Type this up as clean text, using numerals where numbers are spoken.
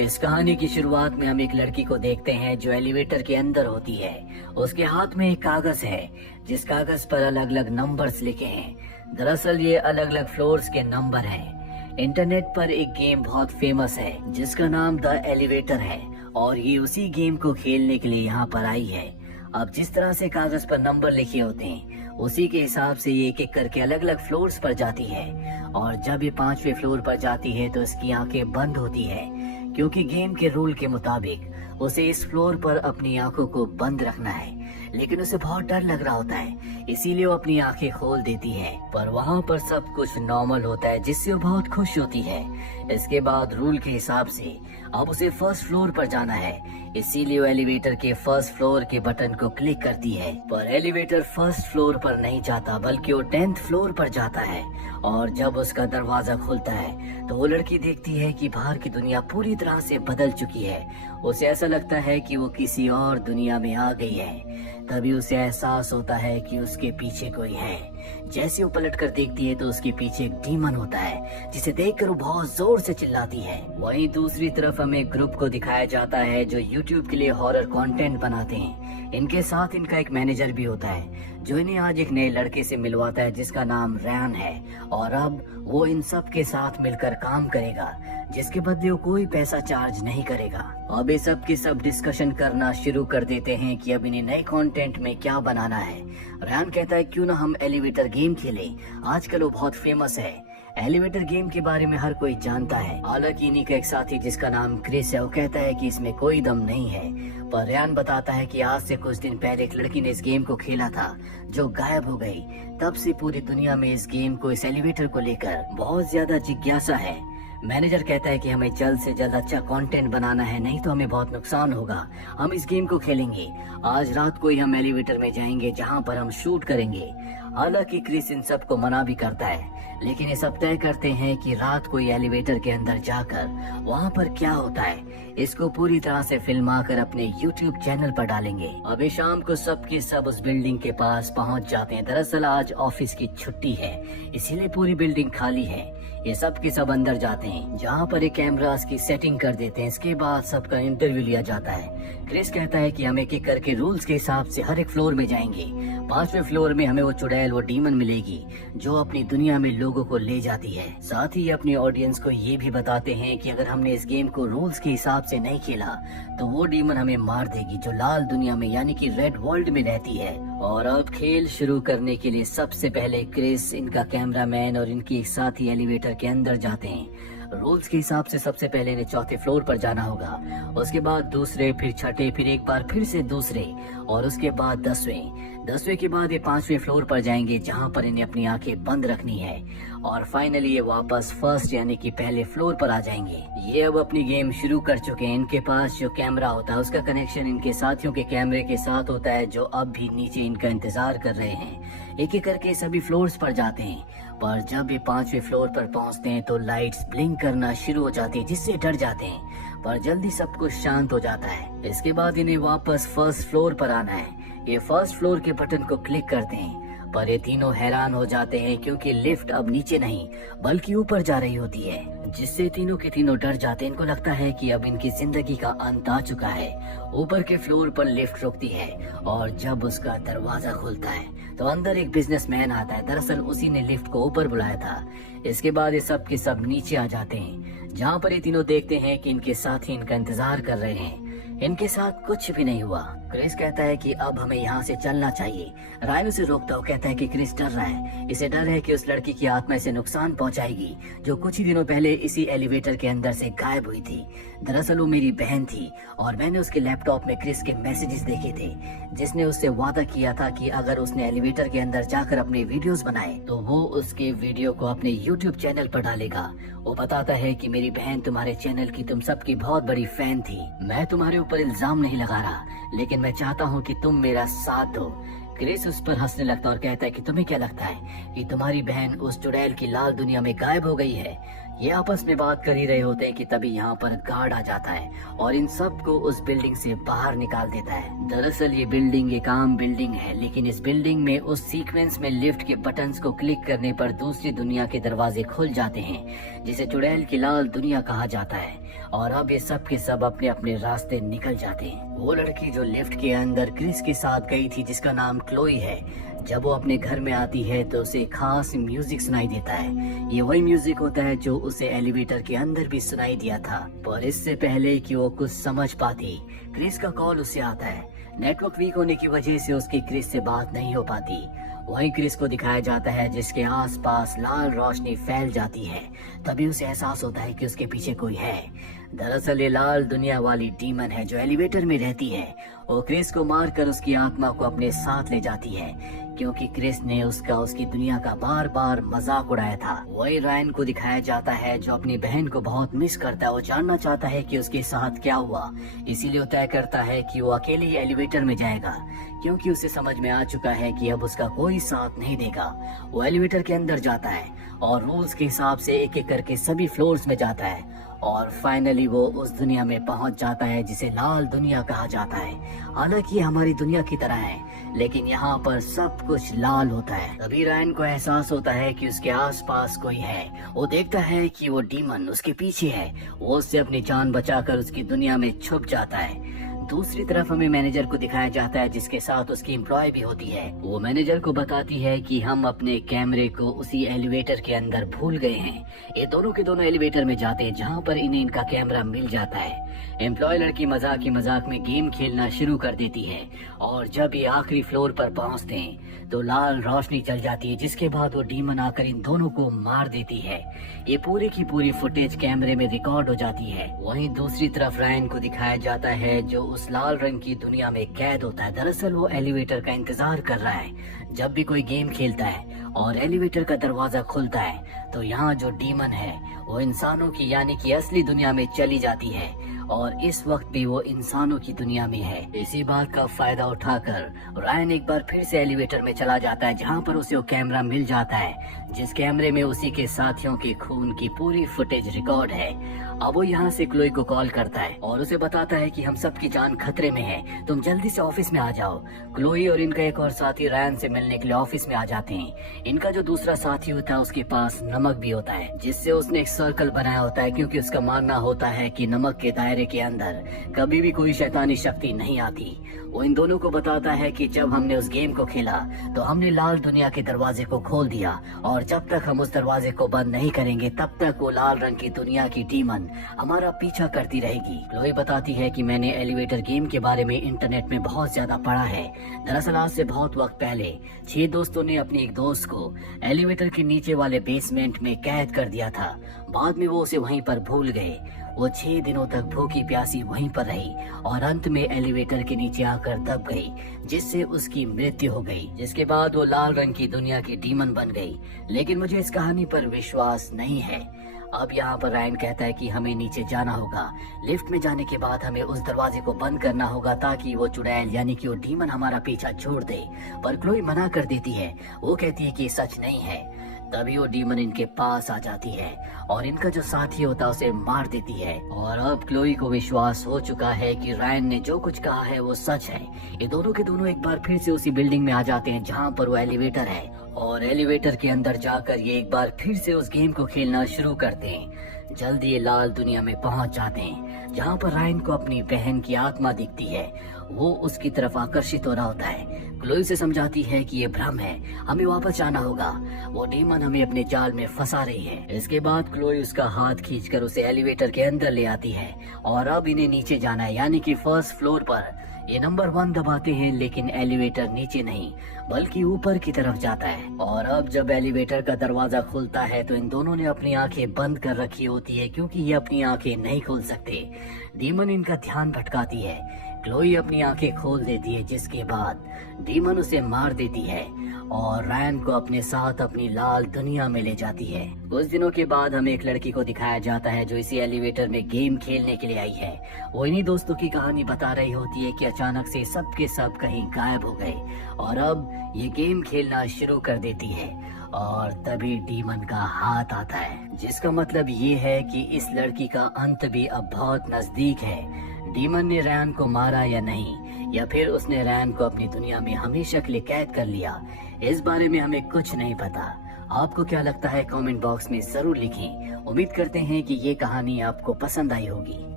इस कहानी की शुरुआत में हम एक लड़की को देखते हैं जो एलिवेटर के अंदर होती है। उसके हाथ में एक कागज है जिस कागज पर अलग अलग नंबर्स लिखे हैं। दरअसल ये अलग अलग फ्लोर्स के नंबर हैं। इंटरनेट पर एक गेम बहुत फेमस है जिसका नाम द एलिवेटर है और ये उसी गेम को खेलने के लिए यहाँ पर आई है। अब जिस तरह से कागज पर नंबर लिखे होते हैं उसी के हिसाब से ये एक एक करके अलग अलग फ्लोर्स पर जाती है और जब ये 5वें फ्लोर पर जाती है तो इसकी आंखें बंद होती है क्योंकि गेम के रूल के मुताबिक उसे इस फ्लोर पर अपनी आंखों को बंद रखना है। लेकिन उसे बहुत डर लग रहा होता है इसीलिए वो अपनी आंखें खोल देती है, पर वहाँ पर सब कुछ नॉर्मल होता है जिससे वो बहुत खुश होती है। इसके बाद रूल के हिसाब से अब उसे फर्स्ट फ्लोर पर जाना है, इसीलिए वो एलिवेटर के फर्स्ट फ्लोर के बटन को क्लिक करती है। पर एलिवेटर फर्स्ट फ्लोर पर नहीं जाता बल्कि वो 10th फ्लोर पर जाता है और जब उसका दरवाजा खुलता है तो वो लड़की देखती है कि बाहर की दुनिया पूरी तरह से बदल चुकी है। उसे ऐसा लगता है कि वो किसी और दुनिया में आ गई है। तभी उसे एहसास होता है कि उसके पीछे कोई है। जैसे वो पलट कर देखती है तो उसके पीछे एक डीमन होता है जिसे देखकर वो बहुत जोर से चिल्लाती है। वहीं दूसरी तरफ हमें एक ग्रुप को दिखाया जाता है जो YouTube के लिए हॉरर कंटेंट बनाते हैं। इनके साथ इनका एक मैनेजर भी होता है जो इन्हें आज एक नए लड़के से मिलवाता है जिसका नाम रैन है और अब वो इन सब के साथ मिलकर काम करेगा जिसके बदले वो कोई पैसा चार्ज नहीं करेगा। अब ये सब के सब डिस्कशन करना शुरू कर देते हैं कि अब इन्हें नए कंटेंट में क्या बनाना है। रैन कहता है क्यों ना हम एलिवेटर गेम खेलें, आजकल वो बहुत फेमस है। एलिवेटर गेम के बारे में हर कोई जानता है। हालांकि इन्हीं का एक साथी जिसका नाम क्रिस है वो कहता है कि इसमें कोई दम नहीं है, पर रैन बताता है कि आज से कुछ दिन पहले एक लड़की ने इस गेम को खेला था जो गायब हो गई। तब से पूरी दुनिया में इस गेम को, इस एलिवेटर को लेकर बहुत ज्यादा जिज्ञासा है। मैनेजर कहता है कि हमें जल्द से जल्द अच्छा कंटेंट बनाना है, नहीं तो हमें बहुत नुकसान होगा। हम इस गेम को खेलेंगे, आज रात को ही हम एलिवेटर में जाएंगे जहां पर हम शूट करेंगे। हालांकि क्रिस इन सब को मना भी करता है, लेकिन ये सब तय करते हैं कि रात को ये एलिवेटर के अंदर जाकर वहाँ पर क्या होता है इसको पूरी तरह से फिल्मा कर अपने YouTube चैनल पर डालेंगे। अभी शाम को सबके सब उस बिल्डिंग के पास पहुँच जाते हैं। दरअसल आज ऑफिस की छुट्टी है इसीलिए पूरी बिल्डिंग खाली है। ये सब के सब अंदर जाते हैं जहाँ पर एक कैमरास की सेटिंग कर देते हैं। इसके बाद सबका इंटरव्यू लिया जाता है। क्रिस कहता है कि हम एक एक करके रूल्स के हिसाब से हर एक फ्लोर में जाएंगे। 5वें फ्लोर में हमें वो चुड़ैल, वो डीमन मिलेगी जो अपनी दुनिया में लोगों को ले जाती है। साथ ही अपनी ऑडियंस को ये भी बताते हैं कि अगर हमने इस गेम को रूल्स के हिसाब से नहीं खेला तो वो डीमन हमें मार देगी जो लाल दुनिया में यानी कि रेड वर्ल्ड में रहती है। और अब खेल शुरू करने के लिए सबसे पहले क्रिस, इनका कैमरामैन और इनकी एक साथी एलिवेटर के अंदर जाते हैं। रूल्स के हिसाब से सबसे पहले इन्हें 4थे फ्लोर पर जाना होगा, उसके बाद दूसरे, फिर छठे, फिर एक बार फिर से दूसरे और उसके बाद 10वें के बाद ये 5वें फ्लोर पर जाएंगे जहां पर इन्हें अपनी आंखें बंद रखनी है और फाइनली ये वापस फर्स्ट यानी कि पहले फ्लोर पर आ जाएंगे। ये अब अपनी गेम शुरू कर चुके हैं। इनके पास जो कैमरा होता है उसका कनेक्शन इनके साथियों के कैमरे के साथ होता है जो अब भी नीचे इनका इंतजार कर रहे हैं। एक एक करके सभी फ्लोर्स पर जाते हैं, पर जब ये 5वें फ्लोर पर पहुंचते हैं तो लाइट्स ब्लिंक करना शुरू हो जाती है जिससे डर जाते हैं, पर जल्दी सब कुछ शांत हो जाता है। इसके बाद इन्हें वापस फर्स्ट फ्लोर पर आना है। ये फर्स्ट फ्लोर के बटन को क्लिक करते हैं, पर ये तीनों हैरान हो जाते हैं क्योंकि लिफ्ट अब नीचे नहीं बल्कि ऊपर जा रही होती है, जिससे तीनों के तीनों डर जाते हैं। इनको लगता है कि अब इनकी जिंदगी का अंत आ चुका है। ऊपर के फ्लोर पर लिफ्ट रुकती है और जब उसका दरवाजा खुलता है तो अंदर एक बिजनेसमैन आता है। दरअसल उसी ने लिफ्ट को ऊपर बुलाया था। इसके बाद ये सब के सब नीचे आ जाते हैं जहाँ पर ये तीनों देखते हैं कि इनके साथी इनका इंतजार कर रहे हैं। इनके साथ कुछ भी नहीं हुआ। क्रिस कहता है कि अब हमें यहाँ से चलना चाहिए। रायन उसे रोकता हुआ कहता है कि क्रिस डर रहा है, इसे डर है कि उस लड़की की आत्मा इसे नुकसान पहुँचाएगी जो कुछ ही दिनों पहले इसी एलिवेटर के अंदर से गायब हुई थी। दरअसल वो मेरी बहन थी और मैंने उसके लैपटॉप में क्रिस के मैसेजेस देखे थे जिसने उससे वादा किया था कि अगर उसने एलिवेटर के अंदर जाकर अपने वीडियोस बनाए तो वो उसके वीडियो को अपने YouTube चैनल पर डालेगा। वो बताता है कि मेरी बहन तुम्हारे चैनल की तुम सबकी बहुत बड़ी फैन थी। मैं तुम्हारे ऊपर इल्जाम नहीं लगा रहा, लेकिन मैं चाहता हूँ कि तुम मेरा साथ दो। क्रिस उस पर हंसने लगता और कहता है कि तुम्हें क्या लगता है कि तुम्हारी बहन उस चुड़ैल की लाल दुनिया में गायब हो गई है ये आपस में बात कर ही रहे होते हैं कि तभी यहाँ पर गार्ड आ जाता है और इन सब को उस बिल्डिंग से बाहर निकाल देता है। दरअसल ये बिल्डिंग एक आम बिल्डिंग है, लेकिन इस बिल्डिंग में उस सीक्वेंस में लिफ्ट के बटन्स को क्लिक करने पर दूसरी दुनिया के दरवाजे खुल जाते हैं, जिसे चुड़ैल की लाल दुनिया कहा जाता है। और अब ये सब के सब अपने अपने रास्ते निकल जाते हैं। वो लड़की जो लिफ्ट के अंदर क्रिस के साथ गई थी, जिसका नाम क्लोई है, जब वो अपने घर में आती है तो उसे खास म्यूजिक सुनाई देता है। ये वही म्यूजिक होता है जो उसे एलिवेटर के अंदर भी सुनाई दिया था। पर इससे पहले कि वो कुछ समझ पाती, क्रिस का कॉल उसे आता है। नेटवर्क वीक होने की वजह से उसकी क्रिस से बात नहीं हो पाती। वहीं क्रिस को दिखाया जाता है जिसके आसपास लाल रोशनी फैल जाती है। तभी उसे एहसास होता है कि उसके पीछे कोई है। दरअसल ये लाल दुनिया वाली डीमन है जो एलिवेटर में रहती है। वो क्रिस को मारकर उसकी आत्मा को अपने साथ ले जाती है, क्योंकि क्रिस ने उसकी दुनिया का बार बार मजाक उड़ाया था। वही रायन को दिखाया जाता है जो अपनी बहन को बहुत मिस करता है। वो जानना चाहता है कि उसके साथ क्या हुआ, इसीलिए वो तय करता है कि वो अकेले ही एलिवेटर में जाएगा, क्योंकि उसे समझ में आ चुका है कि अब उसका कोई साथ नहीं देगा। वो एलिवेटर के अंदर जाता है और रूल्स के हिसाब से एक एक करके सभी फ्लोर्स में जाता है और फाइनली वो उस दुनिया में पहुंच जाता है जिसे लाल दुनिया कहा जाता है। हालांकि ये हमारी दुनिया की तरह है, लेकिन यहाँ पर सब कुछ लाल होता है। तभी रायन को एहसास होता है कि उसके आसपास कोई है। वो देखता है कि वो डीमन उसके पीछे है। वो उससे अपनी जान बचाकर उसकी दुनिया में छुप जाता है। दूसरी तरफ हमें मैनेजर को दिखाया जाता है जिसके साथ उसकी एम्प्लॉय भी होती है। वो मैनेजर को बताती है कि हम अपने कैमरे को उसी एलिवेटर के अंदर भूल गए हैं। ये दोनों के दोनों एलिवेटर में जाते हैं जहाँ पर इन्हें इनका कैमरा मिल जाता है। एम्प्लॉय लड़की मजाक ही मजाक में गेम खेलना शुरू कर देती है और जब ये आखिरी फ्लोर पर पहुँचते हैं तो लाल रोशनी चल जाती है, जिसके बाद वो डीमन आकर इन दोनों को मार देती है। ये पूरी की पूरी फुटेज कैमरे में रिकॉर्ड हो जाती है। वहीं दूसरी तरफ रायन को दिखाया जाता है जो उस लाल रंग की दुनिया में कैद होता है। दरअसल वो एलिवेटर का इंतजार कर रहा है। जब भी कोई गेम खेलता है और एलिवेटर का दरवाजा खुलता है तो यहाँ जो डीमन है वो इंसानों की यानी कि असली दुनिया में चली जाती है और इस वक्त भी वो इंसानों की दुनिया में है। इसी बात का फायदा उठाकर रायन एक बार फिर से एलिवेटर में चला जाता है जहाँ पर उसे वो कैमरा मिल जाता है, जिस कैमरे में उसी के साथियों के खून की पूरी फुटेज रिकॉर्ड है। अब वो यहाँ से क्लोई को कॉल करता है और उसे बताता है कि हम सबकी जान खतरे में है, तुम जल्दी से ऑफिस में आ जाओ। क्लोई और इनका एक और साथी रायन से मिलने के लिए ऑफिस में आ जाते हैं। इनका जो दूसरा साथी होता है उसके पास नमक भी होता है, जिससे उसने एक सर्कल बनाया होता है, क्योंकि उसका मानना होता है कि नमक के दायरे के अंदर कभी भी कोई शैतानी शक्ति नहीं आती। वो इन दोनों को बताता है कि जब हमने उस गेम को खेला तो हमने लाल दुनिया के दरवाजे को खोल दिया और जब तक हम उस दरवाजे को बंद नहीं करेंगे तब तक वो लाल रंग की दुनिया की डीमन हमारा पीछा करती रहेगी। क्लोई बताती है कि मैंने एलिवेटर गेम के बारे में इंटरनेट में बहुत ज्यादा पढ़ा है। दरअसल आज से बहुत वक्त पहले 6 दोस्तों ने अपने एक दोस्त को एलिवेटर के नीचे वाले बेसमेंट में कैद कर दिया था। बाद में वो उसे वहीं पर भूल गए। वो 6 दिनों तक भूखी प्यासी वहीं पर रही और अंत में एलिवेटर के नीचे आकर दब गई, जिससे उसकी मृत्यु हो गई। जिसके बाद वो लाल रंग की दुनिया की डीमन बन गई। लेकिन मुझे इस कहानी पर विश्वास नहीं है। अब यहाँ पर रायन कहता है कि हमें नीचे जाना होगा। लिफ्ट में जाने के बाद हमें उस दरवाजे को बंद करना होगा ताकि वो चुड़ैल यानी कि वो डीमन हमारा पीछा छोड़ दे। पर क्लोई मना कर देती है। वो कहती है कि सच नहीं है। तभी वो डीमन इनके पास आ जाती है और इनका जो साथी होता है उसे मार देती है। और अब क्लोई को विश्वास हो चुका है कि रायन ने जो कुछ कहा है वो सच है। ये दोनों के दोनों एक बार फिर से उसी बिल्डिंग में आ जाते हैं जहाँ पर वो एलिवेटर है और एलिवेटर के अंदर जाकर ये एक बार फिर से उस गेम को खेलना शुरू करते हैं। जल्दी ये लाल दुनिया में पहुंच जाते हैं जहाँ पर रायन को अपनी बहन की आत्मा दिखती है। वो उसकी तरफ आकर्षित हो रहा होता है। क्लोई से समझाती है कि ये भ्रम है, हमें वापस जाना होगा, वो डीमन हमें अपने जाल में फंसा रही है। इसके बाद क्लोई उसका हाथ खींचकर उसे एलिवेटर के अंदर ले आती है और अब इन्हें नीचे जाना है, यानी कि फर्स्ट फ्लोर पर। ये नंबर 1 दबाते हैं लेकिन एलिवेटर नीचे नहीं बल्कि ऊपर की तरफ जाता है। और अब जब एलिवेटर का दरवाजा खुलता है तो इन दोनों ने अपनी आंखें बंद कर रखी होती है, क्योंकि ये अपनी आंखें नहीं खोल सकते। डीमन इनका ध्यान भटकाती है। क्लोई अपनी आंखें खोल देती है, जिसके बाद डीमन उसे मार देती है और रायन को अपने साथ अपनी लाल दुनिया में ले जाती है। कुछ दिनों के बाद हमें एक लड़की को दिखाया जाता है जो इसी एलिवेटर में गेम खेलने के लिए आई है। वो इन्हीं दोस्तों की कहानी बता रही होती है कि अचानक से सब के सब कहीं गायब हो गए और अब ये गेम खेलना शुरू कर देती है। और तभी डीमन का हाथ आता है, जिसका मतलब ये है कि इस लड़की का अंत भी अब बहुत नजदीक है। डीमन ने रैन को मारा या नहीं, या फिर उसने रैन को अपनी दुनिया में हमेशा के लिए कैद कर लिया, इस बारे में हमें कुछ नहीं पता। आपको क्या लगता है कमेंट बॉक्स में जरूर लिखें। उम्मीद करते हैं कि ये कहानी आपको पसंद आई होगी।